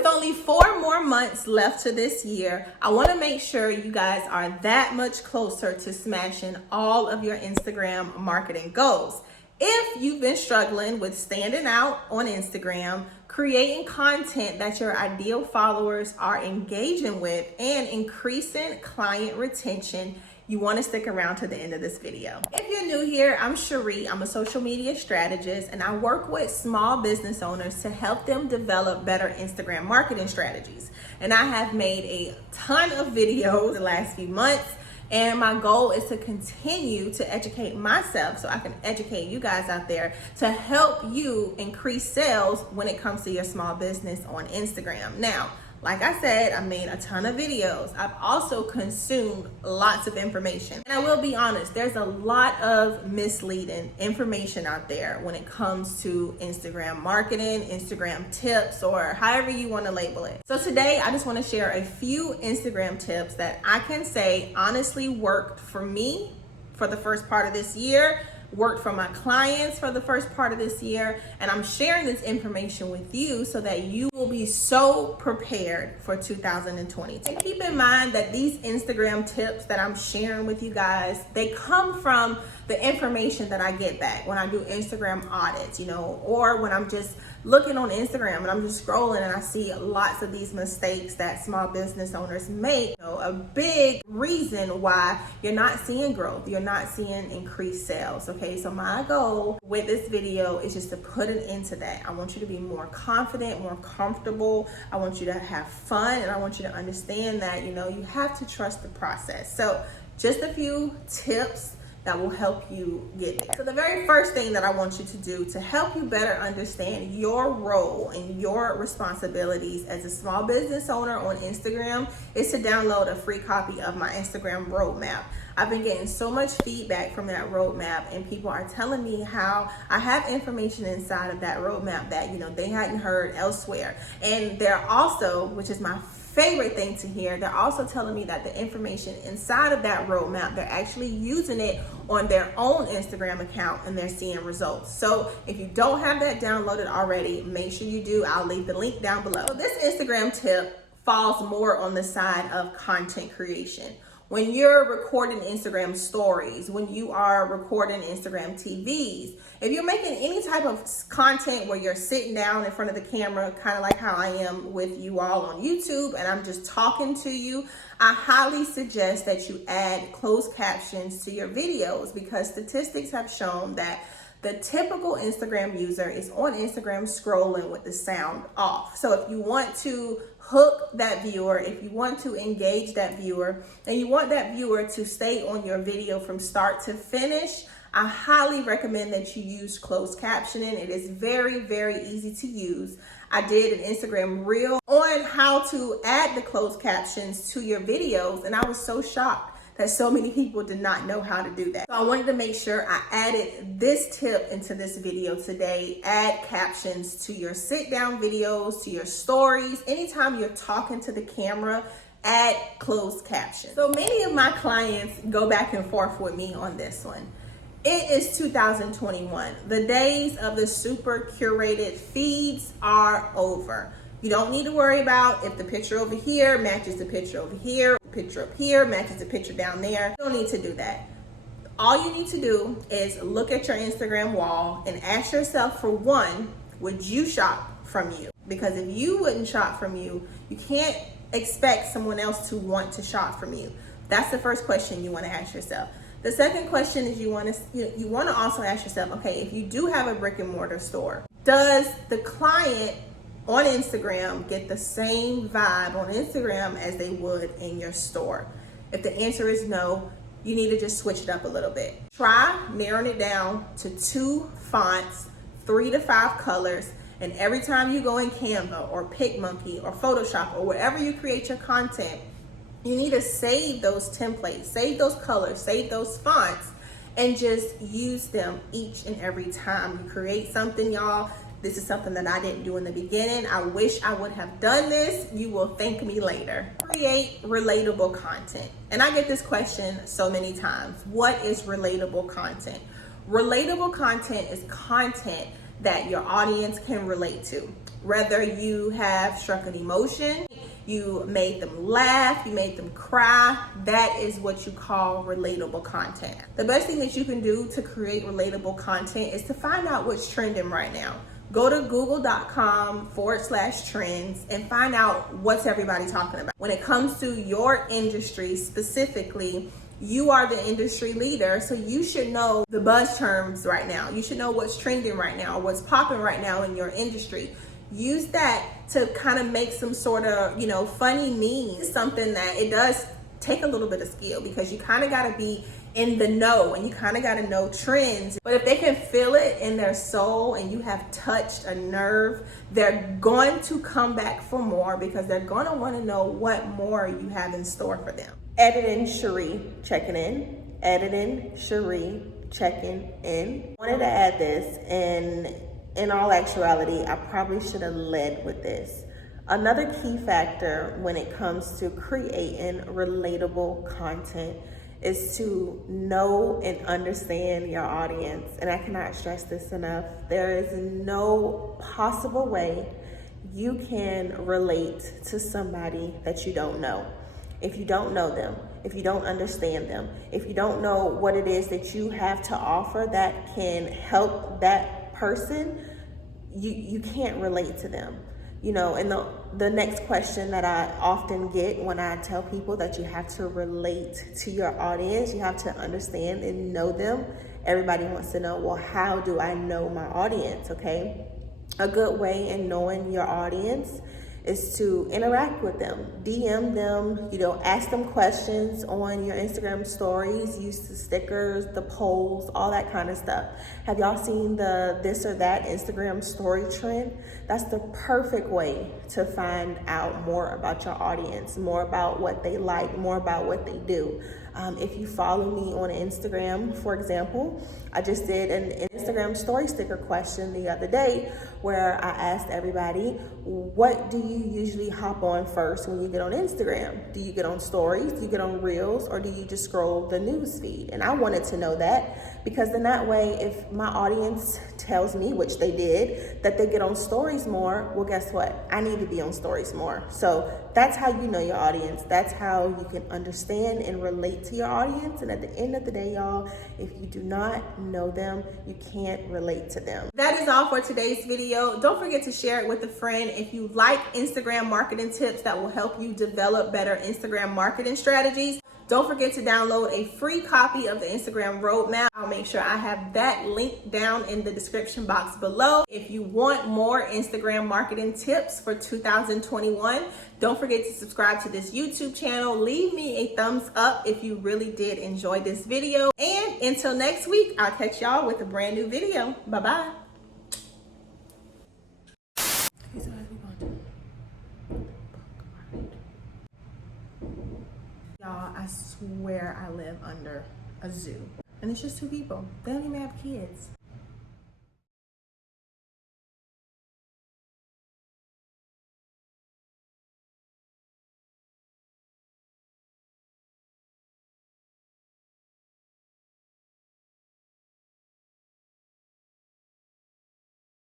With only 4 more months left to this year, I want to make sure you guys are that much closer to smashing all of your Instagram marketing goals. If you've been struggling with standing out on Instagram, creating content that your ideal followers are engaging with, and increasing client retention, you want to stick around to the end of this video. If you're new here, I'm Cheri. I'm a social media strategist, and I work with small business owners to help them develop better Instagram marketing strategies. And I have made a ton of videos the last few months, and my goal is to continue to educate myself so I can educate you guys out there to help you increase sales when it comes to your small business on Instagram. Now, like I said, I made a ton of videos. I've also consumed lots of information. And I will be honest, there's a lot of misleading information out there when it comes to Instagram marketing, Instagram tips, or however you want to label it. So today, I just want to share a few Instagram tips that I can say honestly worked for me for the first part of this year, worked for my clients for the first part of this year, and I'm sharing this information with you so that you will be so prepared for 2020. And keep in mind that these Instagram tips that I'm sharing with you guys, they come from the information that I get back when I do Instagram audits, or when I'm just looking on Instagram and I'm just scrolling and I see lots of these mistakes that small business owners make. A big reason why you're not seeing growth, you're not seeing increased sales. Okay, so my goal with this video is just to put an end to that. I want you to be more confident, more comfortable. I want you to have fun, and I want you to understand that, you have to trust the process. So just a few tips that will help you get there. So the very first thing that I want you to do to help you better understand your role and your responsibilities as a small business owner on Instagram is to download a free copy of my Instagram roadmap. I've been getting so much feedback from that roadmap, and people are telling me how I have information inside of that roadmap that, they hadn't heard elsewhere. And they're also, which is my favorite thing to hear, they're also telling me that the information inside of that roadmap, they're actually using it on their own Instagram account and they're seeing results. So if you don't have that downloaded already, make sure you do. I'll leave the link down below. So this Instagram tip falls more on the side of content creation. When you're recording Instagram stories, when you are recording Instagram TVs, if you're making any type of content where you're sitting down in front of the camera, kind of like how I am with you all on YouTube, and I'm just talking to you, I highly suggest that you add closed captions to your videos, because statistics have shown that the typical Instagram user is on Instagram scrolling with the sound off. So if you want to hook that viewer, if you want to engage that viewer, and you want that viewer to stay on your video from start to finish, I highly recommend that you use closed captioning. It is very, very easy to use. I did an Instagram reel on how to add the closed captions to your videos, and I was so shocked that so many people did not know how to do that. So I wanted to make sure I added this tip into this video today. Add captions to your sit down videos, to your stories. Anytime you're talking to the camera, add closed captions. So many of my clients go back and forth with me on this one. It is 2021. The days of the super curated feeds are over. You don't need to worry about if the picture over here matches the picture over here, the picture up here matches the picture down there. You don't need to do that. All you need to do is look at your Instagram wall and ask yourself, for one, would you shop from you? Because if you wouldn't shop from you, you can't expect someone else to want to shop from you. That's the first question you want to ask yourself. The second question is you want to also ask yourself, okay, if you do have a brick and mortar store, does the client on Instagram get the same vibe on Instagram as they would in your store? If the answer is no, you need to just switch it up a little bit. Try narrowing it down to 2 fonts, 3 to 5 colors, and every time you go in Canva or PicMonkey or Photoshop or wherever you create your content, you need to save those templates, save those colors, save those fonts, and just use them each and every time you create something, y'all. This is something that I didn't do in the beginning. I wish I would have done this. You will thank me later. Create relatable content. And I get this question so many times. What is relatable content? Relatable content is content that your audience can relate to. Whether you have struck an emotion, you made them laugh, you made them cry, that is what you call relatable content. The best thing that you can do to create relatable content is to find out what's trending right now. Go to google.com/trends and find out what's everybody talking about. When it comes to your industry specifically, you are the industry leader, so you should know the buzz terms right now. You should know what's trending right now, what's popping right now in your industry. Use that to kind of make some sort of, funny meme. Something that it does take a little bit of skill, because you kind of got to be in the know and you kind of got to know trends. But if they can feel it in their soul and you have touched a nerve, they're going to come back for more, because they're going to want to know what more you have in store for them. Editing Cheri checking in. Editing Cheri checking in. I wanted to add this, and in all actuality, I probably should have led with this. Another key factor when it comes to creating relatable content is to know and understand your audience. And I cannot stress this enough. There is no possible way you can relate to somebody that you don't know. If you don't know them, if you don't understand them, if you don't know what it is that you have to offer that can help that person, you can't relate to them. And the next question that I often get when I tell people that you have to relate to your audience, you have to understand and know them. Everybody wants to know, well, how do I know my audience? Okay. A good way in knowing your audience is to interact with them, DM them, ask them questions on your Instagram stories, use the stickers, the polls, all that kind of stuff. Have y'all seen the this or that Instagram story trend? That's the perfect way to find out more about your audience, more about what they like, more about what they do. If you follow me on Instagram, for example, I just did an Instagram story sticker question the other day where I asked everybody, what do you usually hop on first when you get on Instagram? Do you get on stories? Do you get on reels? Or do you just scroll the news feed? And I wanted to know that, because then that way, if my audience tells me, which they did, that they get on stories more, well, guess what? I need to be on stories more. So that's how you know your audience. That's how you can understand and relate to your audience. And at the end of the day, y'all, if you do not know them, you can't relate to them. That is all for today's video. Don't forget to share it with a friend. If you like Instagram marketing tips that will help you develop better Instagram marketing strategies, don't forget to download a free copy of the Instagram roadmap. I'll make sure I have that link down in the description box below. If you want more Instagram marketing tips for 2021, don't forget to subscribe to this YouTube channel. Leave me a thumbs up if you really did enjoy this video. And until next week, I'll catch y'all with a brand new video. Bye-bye. Y'all, I swear I live under a zoo. And it's just two people. They don't even have kids.